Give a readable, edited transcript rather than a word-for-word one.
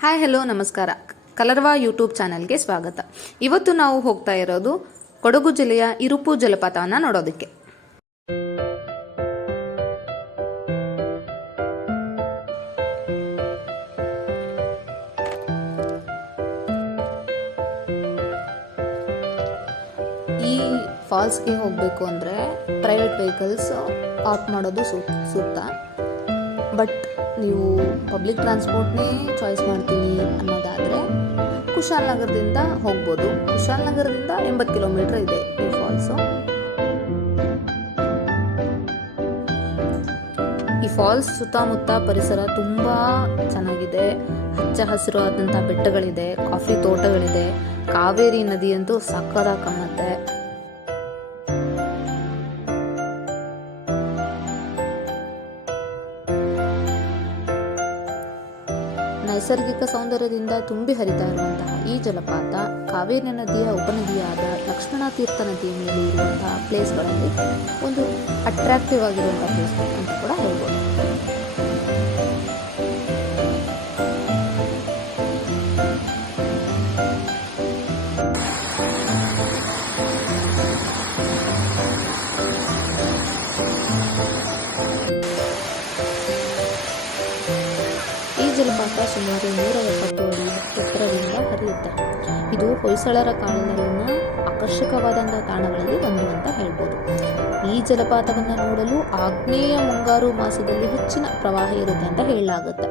Hi hello ನಮಸ್ಕಾರ. ಕಲರ್ವಾ YouTube ಚಾನಲ್ಗೆ ಸ್ವಾಗತ. ಇವತ್ತು ನಾವು ಹೋಗ್ತಾ ಇರೋದು ಕೊಡಗು ಜಿಲ್ಲೆಯ ಇರುಪು ಜಲಪಾತವನ್ನು ನೋಡೋದಕ್ಕೆ. ಈ ಫಾಲ್ಸ್ಗೆ ಹೋಗಬೇಕು ಅಂದರೆ ಪ್ರೈವೇಟ್ ವೆಹಿಕಲ್ಸ್ ಆಪ್ಟ್ ಮಾಡೋದು ಸೂಕ್ತ. ಬಟ್ ನೀವು ಪಬ್ಲಿಕ್ ಟ್ರಾನ್ಸ್ಪೋರ್ಟ್ನೇ ಚಾಯ್ಸ್ ಮಾಡ್ತೀನಿ ಅನ್ನೋದಾದರೆ ಕುಶಾಲನಗರದಿಂದ ಹೋಗ್ಬೋದು. ಕುಶಾಲನಗರದಿಂದ 80 ಕಿಲೋಮೀಟರ್ ಇದೆ ಈ ಫಾಲ್ಸು. ಈ ಫಾಲ್ಸ್ ಸುತ್ತಮುತ್ತ ಪರಿಸರ ತುಂಬ ಚೆನ್ನಾಗಿದೆ. ಹಚ್ಚ ಹಸಿರಾದಂಥ ಬೆಟ್ಟಗಳಿದೆ, ಕಾಫಿ ತೋಟಗಳಿದೆ, ಕಾವೇರಿ ನದಿ ಅಂತೂ ಸಕ್ಕತ್ತಾಗಿ ಕಾಣುತ್ತೆ. ನೈಸರ್ಗಿಕ ಸೌಂದರ್ಯದಿಂದ ತುಂಬಿ ಹರಿತಾ ಇರುವಂತಹ ಈ ಜಲಪಾತ ಕಾವೇರಿ ನದಿಯ ಉಪನದಿಯಾದ ಲಕ್ಷ್ಮಣ ತೀರ್ಥ ನದಿಯ ಮೇಲೆ ಇರುವಂತಹ ಪ್ಲೇಸ್ಗಳಲ್ಲಿ ಒಂದು ಅಟ್ರಾಕ್ಟಿವ್ ಆಗಿರುವಂತಹ ಪ್ಲೇಸ್ ಅಂತ ಕೂಡ ಹೇಳ್ಬೋದು. ಈ ಜಲಪಾತ ಸುಮಾರು 170 ಅಡಿ ಎತ್ತರದಿಂದ ಹರಿಯುತ್ತೆ. ಇದು ಹೊಯ್ಸಳರ ಕಾಲದಲ್ಲಿನ ಆಕರ್ಷಕವಾದಂಥ ತಾಣಗಳಲ್ಲಿ ಒಂದು ಅಂತ ಹೇಳ್ಬೋದು. ಈ ಜಲಪಾತವನ್ನು ನೋಡಲು ಆಗ್ನೇಯ ಮುಂಗಾರು ಮಾಸದಲ್ಲಿ ಹೆಚ್ಚಿನ ಪ್ರವಾಹ ಇರುತ್ತೆ ಅಂತ ಹೇಳಲಾಗುತ್ತೆ.